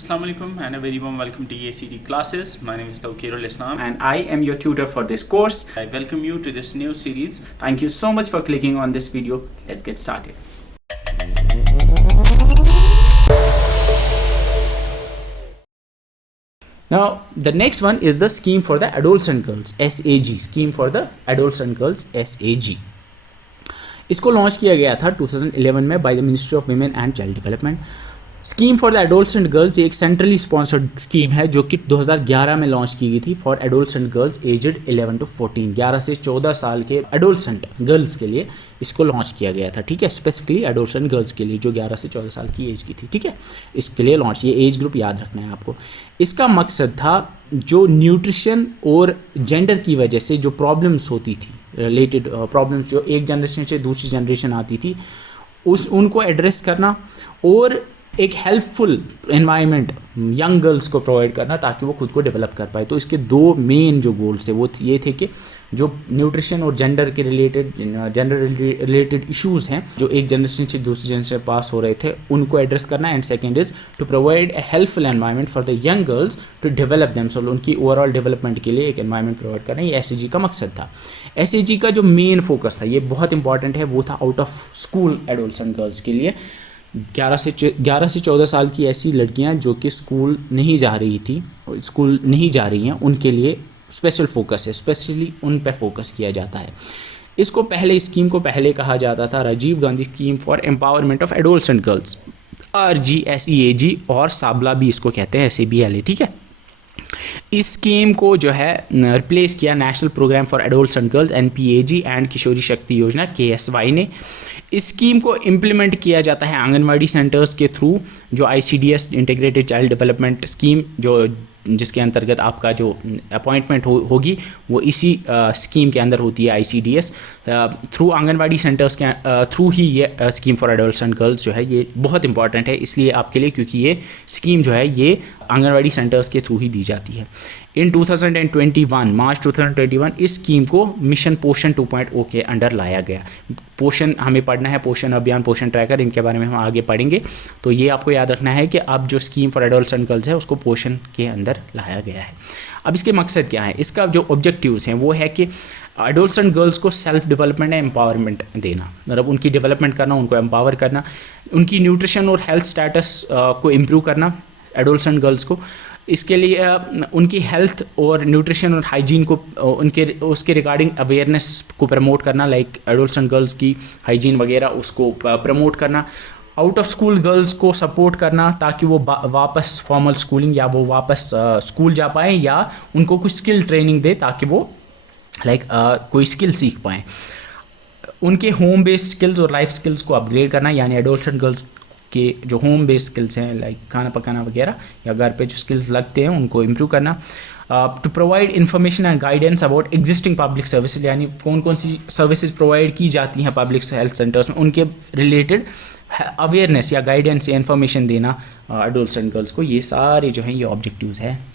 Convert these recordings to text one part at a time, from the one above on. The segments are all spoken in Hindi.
Assalamu alaikum and a very warm welcome to EACD classes. My name is Tawqirul Islam And I am your tutor for this course. I welcome you to this new series. Thank you so much for clicking on this video. Let's get started. Now the next one is the scheme for the adolescent girls, SAG, scheme for the adolescent girls, SAG. इसको लॉन्च किया गया था 2011 में by the ministry of women and child development. Scheme for the adolescent girls एक सेंट्रली स्पॉन्सर्ड स्कीम है जो कि 2011 में लॉन्च की गई थी for adolescent girls aged 11 to 14, 11 से 14 साल के एडोलसेंट गर्ल्स के लिए इसको लॉन्च किया गया था. ठीक है, स्पेसिफिकली एडोलसेंट गर्ल्स के लिए जो 11 से 14 साल की एज की थी. ठीक है, इसके लिए लॉन्च, ये एज ग्रुप याद रखना है आपको. इसका मकसद था जो न्यूट्रिशन और जेंडर की वजह से जो प्रॉब्लम्स होती थी, रिलेटेड प्रॉब्लम्स जो एक जनरेशन से दूसरी जनरेशन आती थी, उनको एड्रेस करना और एक हेल्पफुल एनवायरनमेंट यंग गर्ल्स को प्रोवाइड करना ताकि वो खुद को डेवलप कर पाए. तो इसके दो मेन जो गोल्स थे वो ये थे कि जो न्यूट्रिशन और जेंडर के रिलेटेड इश्यूज़ हैं जो एक जनरेशन से दूसरी जनरेशन पास हो रहे थे उनको एड्रेस करना. And second is to provide a helpful environment for the young girls to develop themselves, उनकी ओवरऑल डेवलपमेंट के लिए एक एनवायरनमेंट प्रोवाइड करना. ये SAG का मकसद था. SAG का जो मेन फोकस था, ये बहुत इंपॉर्टेंट है, वो था out of school adolescent girls के लिए. 11 से 14 साल की ऐसी लड़कियां जो कि स्कूल नहीं जा रही हैं उनके लिए स्पेशल फोकस है, स्पेशली उन पे फोकस किया जाता है. इसको स्कीम को पहले कहा जाता था Rajiv Gandhi scheme for empowerment of adolescent girls, RGSEAG, और साबला भी इसको कहते हैं, SABLA. ठीक है, इस स्कीम को जो है रिप्लेस किया national programme for adolescent girls NPAG and Kishori Shakti Yojana KSY ने. इस स्कीम को इम्प्लीमेंट किया जाता है आंगनवाड़ी सेंटर्स के थ्रू, जो ICDS integrated child development scheme जिसके अंतर्गत आपका जो अपॉइंटमेंट होगी वो इसी स्कीम के अंदर होती है. ICDS थ्रू आंगनवाड़ी सेंटर्स के थ्रू ही ये स्कीम फॉर एडोलसेंट गर्ल्स जो है ये बहुत इंपॉर्टेंट है इसलिए आपके लिए, क्योंकि ये स्कीम जो है ये आंगनवाड़ी सेंटर्स के थ्रू ही दी जाती है. इन 2021 मार्च 2021 इस स्कीम को मिशन पोषण 2.0 के अंडर लाया गया. पोषण हमें पढ़ना है, पोषण अभियान, पोषण ट्रैकर, इनके बारे में हम आगे पढ़ेंगे. तो ये आपको याद रखना है कि अब जो स्कीम फॉर एडोलसेंट गर्ल्स है उसको पोषण के अंदर लाया गया है. अब इसके मकसद क्या है, इसका जो ऑब्जेक्टिव्स हैं वो है कि एडोलसेंट गर्ल्स को सेल्फ डेवलपमेंट एंड एम्पावरमेंट देना, मतलब उनकी डेवलपमेंट करना, उनको एम्पावर करना, उनकी न्यूट्रिशन और हेल्थ स्टेटस को इम्प्रूव करना एडोलसेंट गर्ल्स को. इसके लिए उनकी हेल्थ और न्यूट्रिशन और हाइजीन को उसके रिगार्डिंग अवेयरनेस को प्रमोट करना, लाइक एडोलसेंट गर्ल्स की हाइजीन वगैरह उसको प्रमोट करना. आउट ऑफ स्कूल गर्ल्स को सपोर्ट करना ताकि वो वापस फॉर्मल स्कूलिंग या वो वापस स्कूल जा पाएँ या उनको कुछ स्किल ट्रेनिंग दे ताकि वो कोई स्किल सीख पाएँ. उनके होम बेस्ड स्किल्स और लाइफ स्किल्स को अपग्रेड करना, यानी एडोलसेंट गर्ल्स के जो होम बेस्ड स्किल्स हैं लाइक खाना पकाना वगैरह या घर पे जो स्किल्स लगते हैं उनको इम्प्रूव करना. To provide information and guidance about existing public services, यानी कौन कौन सी सर्विसेज प्रोवाइड की जाती हैं पब्लिक हेल्थ सेंटर्स में, उनके रिलेटेड अवेयरनेस या गाइडेंस या इन्फॉर्मेशन देना एडोलसेंट गर्ल्स को. ये सारे जो हैं ये ऑब्जेक्टिव्स हैं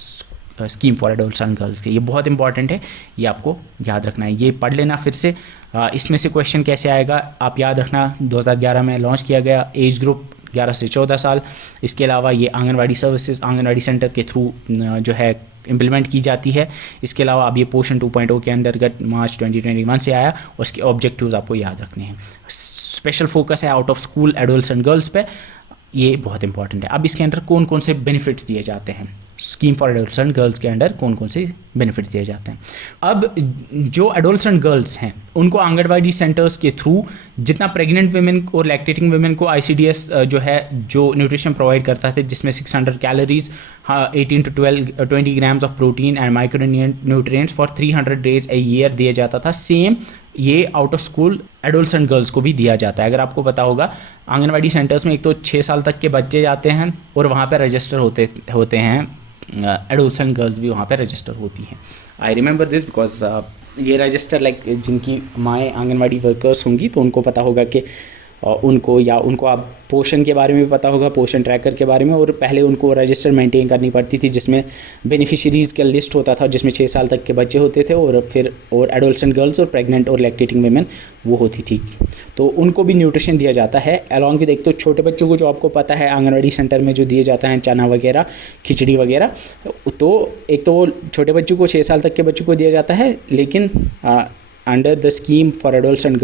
स्कीम फॉर एडोलसेंट गर्ल्स के. ये बहुत इंपॉर्टेंट है, ये आपको याद रखना है. ये पढ़ लेना फिर से. इसमें से क्वेश्चन कैसे आएगा आप याद रखना. 2011 में लॉन्च किया गया, एज ग्रुप 11 से 14 साल. इसके अलावा ये आंगनवाड़ी सर्विसेज आंगनवाड़ी सेंटर के थ्रू जो है इम्प्लीमेंट की जाती है. इसके अलावा अब ये पोषण 2.0 के अंतर्गत मार्च 2021 से आया और उसके ऑब्जेक्टिव्स आपको याद रखने हैं. स्पेशल फोकस है out of school adolescent girls पे, ये बहुत इंपॉर्टेंट है. अब इसके अंदर कौन कौन से बेनिफिट्स दिए जाते हैं, स्कीम फॉर एडोलसेंट गर्ल्स के अंडर कौन कौन से बेनिफिट्स दिए जाते हैं. अब जो एडोलसेंट गर्ल्स हैं उनको आंगनवाड़ी सेंटर्स के थ्रू जितना प्रेग्नेंट वुमेन और लैक्टेटिंग वुमेन को ICDS जो है जो न्यूट्रिशन प्रोवाइड करता था जिसमें 600 calories, 18 to 20 grams of protein and micro nutrients for 300 days a year दिया जाता था, सेम ये out of school adolescent girls को भी दिया जाता है. अगर आपको पता होगा आंगनवाड़ी सेंटर्स में एक तो 6 साल तक के बच्चे जाते हैं और वहाँ पर रजिस्टर होते हैं, एडोलसेंट गर्ल्स भी वहाँ पर रजिस्टर होती हैं. आई रिमेंबर दिस बिकॉज ये रजिस्टर लाइक जिनकी माएँ आंगनवाड़ी वर्कर्स होंगी तो उनको पता होगा कि उनको, या उनको आप पोषण के बारे में पता होगा, पोषण ट्रैकर के बारे में, और पहले उनको रजिस्टर मेंटेन करनी पड़ती थी जिसमें बेनिफिशरीज़ का लिस्ट होता था, जिसमें 6 साल तक के बच्चे होते थे, और फिर और एडोलसेंट गर्ल्स और प्रेग्नेंट और लैक्टेटिंग वेमेन वो होती थी। तो उनको भी न्यूट्रिशन दिया जाता है अलॉन्ग विद, एक तो छोटे बच्चों को जो आपको पता है आंगनवाड़ी सेंटर में जो दिए जाता है चना वगैरह, खिचड़ी वगैरह, तो एक तो वो छोटे बच्चों को 6 साल तक के बच्चों को दिया जाता है, लेकिन under the scheme for adolescent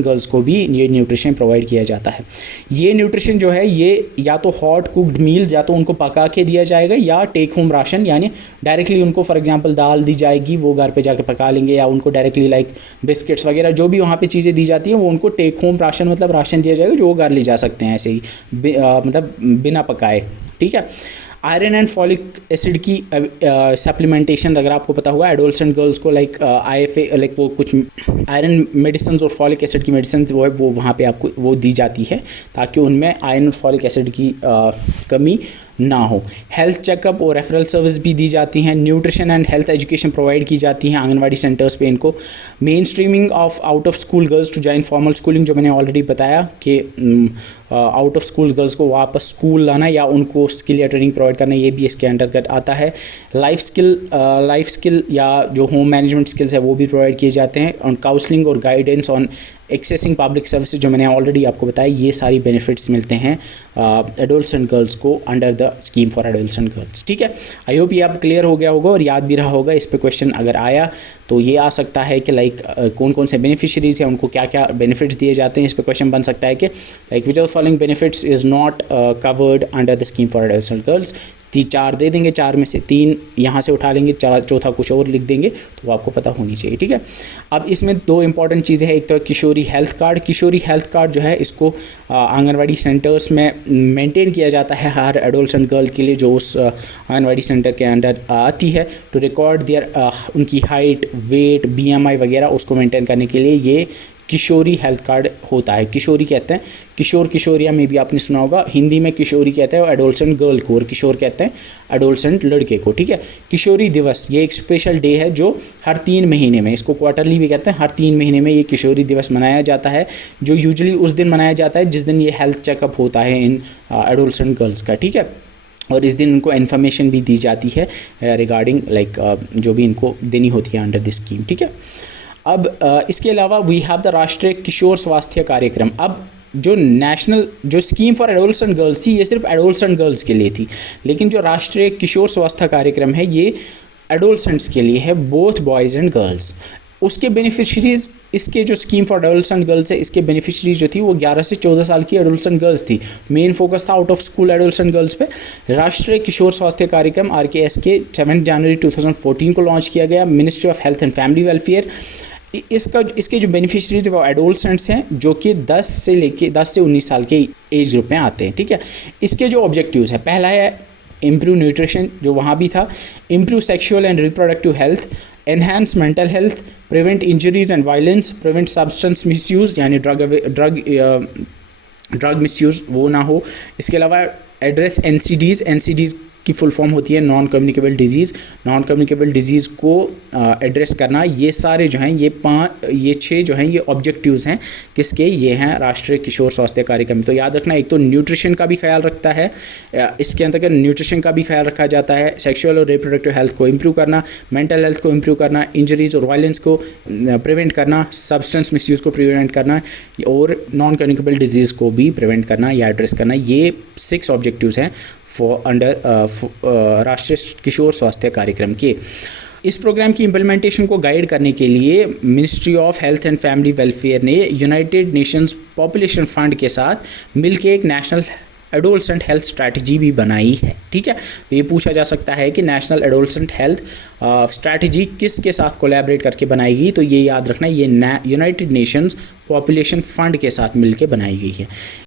girls को भी ये न्यूट्रिशन प्रोवाइड किया जाता है। ये न्यूट्रिशन जो है ये या तो हॉट कुक्ड मील्स, या तो उनको पका के दिया जाएगा, या टेक होम राशन, यानी डायरेक्टली उनको फॉर एग्जांपल दाल दी जाएगी, वो घर पे जाके पका लेंगे, या उनको डायरेक्टली लाइक बिस्किट्स वगैरह जो भी वहाँ पे चीज़ें दी जाती हैं वो उनको टेक होम राशन, मतलब राशन दिया जाएगा जो वो घर ले जा सकते हैं ऐसे ही मतलब बिना पकाए, ठीक है। आयरन एंड फॉलिक एसिड की सप्लीमेंटेशन अगर आपको पता हुआ, एडोलसेंट गर्ल्स को लाइक IFA लाइक वो कुछ आयरन मेडिसिन और फॉलिक एसिड की मेडिसिन वो है वो वहाँ पे आपको वो दी जाती है ताकि उनमें आयरन फॉलिक एसिड की कमी ना हो। हेल्थ चेकअप और रेफरल सर्विस भी दी जाती हैं। Nutrition and health education provide की जाती है आंगनवाड़ी सेंटर्स पे इनको। Mainstreaming of out of school girls to join formal schooling, जो मैंने ऑलरेडी बताया कि आउट ऑफ स्कूल गर्ल्स को वापस स्कूल लाना या उनको स्किल या ट्रेनिंग प्रोवाइड करना, ये भी इसके अंतर्गत आता है। लाइफ स्किल या जो होम मैनेजमेंट स्किल्स है वो भी प्रोवाइड किए जाते हैं। ऑन काउंसलिंग और guidance on accessing public services, जो मैंने ऑलरेडी आपको बताया, ये सारी बेनिफिट्स मिलते हैं एडोलसेंट गर्ल्स को under the scheme for adolescent girls. ठीक है, आई होप ये आप क्लियर हो गया होगा और याद भी रहा होगा। इस पे क्वेश्चन अगर आया तो ये आ सकता है कि लाइक कौन कौन से बेनिफिशरीज हैं, उनको क्या क्या बेनिफिट्स दिए जाते हैं। इस पे क्वेश्चन बन सकता है कि like which of the following benefits is not covered under the scheme for adolescent girls. 4 दे देंगे, 4 में से 3 यहाँ से उठा लेंगे, चौथा कुछ और लिख देंगे, तो वो आपको पता होनी चाहिए। ठीक है, अब इसमें 2 इंपॉर्टेंट चीज़ें हैं। एक तो किशोरी हेल्थ कार्ड। किशोरी हेल्थ कार्ड जो है इसको आंगनवाड़ी सेंटर्स में मेंटेन किया जाता है हर एडोलसेंट गर्ल के लिए जो उस आंगनवाड़ी सेंटर के अंडर आती है, टू रिकॉर्ड देयर उनकी हाइट, वेट, BMI वगैरह उसको मेंटेन करने के लिए ये किशोरी हेल्थ कार्ड होता है। किशोरी कहते हैं, किशोर किशोरिया में भी आपने सुना होगा, हिंदी में किशोरी कहते हैं एडोलसेंट गर्ल को, और किशोर कहते हैं एडोलसेंट लड़के को। ठीक है, किशोरी दिवस ये एक स्पेशल डे है जो हर 3 महीने में, इसको क्वार्टरली भी कहते हैं, हर 3 महीने में ये किशोरी दिवस मनाया जाता है, जो यूजुअली उस दिन मनाया जाता है जिस दिन ये हेल्थ चेकअप होता है इन एडोलसेंट गर्ल्स का। ठीक है, और इस दिन उनको इन्फॉर्मेशन भी दी जाती है रिगार्डिंग लाइक जो भी इनको देनी होती है अंडर दिस स्कीम। ठीक है, अब इसके अलावा वी हैव द राष्ट्रीय किशोर स्वास्थ्य कार्यक्रम। अब जो नेशनल जो स्कीम फॉर एडोलसेंट गर्ल्स थी ये सिर्फ एडोलसेंट गर्ल्स के लिए थी, लेकिन जो राष्ट्रीय किशोर स्वास्थ्य कार्यक्रम है ये एडोलसेंट्स के लिए है, बोथ बॉयज़ एंड गर्ल्स। उसके बेनिफिशरीज, इसके जो स्कीम फॉर एडोलसेंट गर्ल्स है इसके बेनिफिशरीज जो थी वो 11 से 14 साल की एडोलसेंट गर्ल्स थी। मेन फोकस था out of school adolescent girls पे। राष्ट्रीय किशोर स्वास्थ्य कार्यक्रम RKSK 7 जनवरी 2014 को लॉन्च किया गया, ministry of health and family welfare. इसके जो बेनिफिशरीज वो एडोलसेंट्स हैं जो कि 10 से 19 साल के एज ग्रुप में आते हैं। ठीक है, इसके जो ऑब्जेक्टिव्स है, पहला है इम्प्रूव न्यूट्रिशन, जो वहाँ भी था, improve sexual and reproductive health, enhance mental health, prevent injuries and violence, prevent substance misuse यानी ड्रग मिसयूज वो ना हो। इसके अलावा एड्रेस NCDs की फुल फॉर्म होती है नॉन कम्युनिकेबल डिजीज़ को एड्रेस करना। ये सारे जो हैं ये 6 जो हैं ये ऑब्जेक्टिव्स हैं किसके, ये हैं राष्ट्रीय किशोर स्वास्थ्य कार्यक्रम। तो याद रखना, एक तो न्यूट्रिशन का भी ख्याल रखता है, इसके अंतर्गत न्यूट्रिशन का भी ख्याल रखा जाता है, सेक्सुअल और रिप्रोडक्टिव हेल्थ को इम्प्रूव करना, मेंटल हेल्थ को इम्प्रूव करना, इंजरीज और वायलेंस को प्रिवेंट करना, सब्सटेंस मिसयूज़ को प्रिवेंट करना और नॉन कम्युनिकेबल डिजीज़ को भी प्रिवेंट करना या एड्रेस करना। ये 6 ऑब्जेक्टिव्स हैं राष्ट्रीय किशोर स्वास्थ्य कार्यक्रम के। इस प्रोग्राम की इम्प्लीमेंटेशन को गाइड करने के लिए ministry of health and family welfare ने यूनाइटेड नेशंस पॉपुलेशन फंड के साथ मिलकर एक नेशनल एडोलसेंट हेल्थ स्ट्रैटेजी भी बनाई है। ठीक है, तो ये पूछा जा सकता है कि नेशनल एडोलसेंट हेल्थ स्ट्रैटेजी किसके साथ कोलैबोरेट करके बनाएगी, तो ये याद रखना ये यूनाइटेड नेशंस पॉपुलेशन फंड के साथ मिलकर बनाई गई है।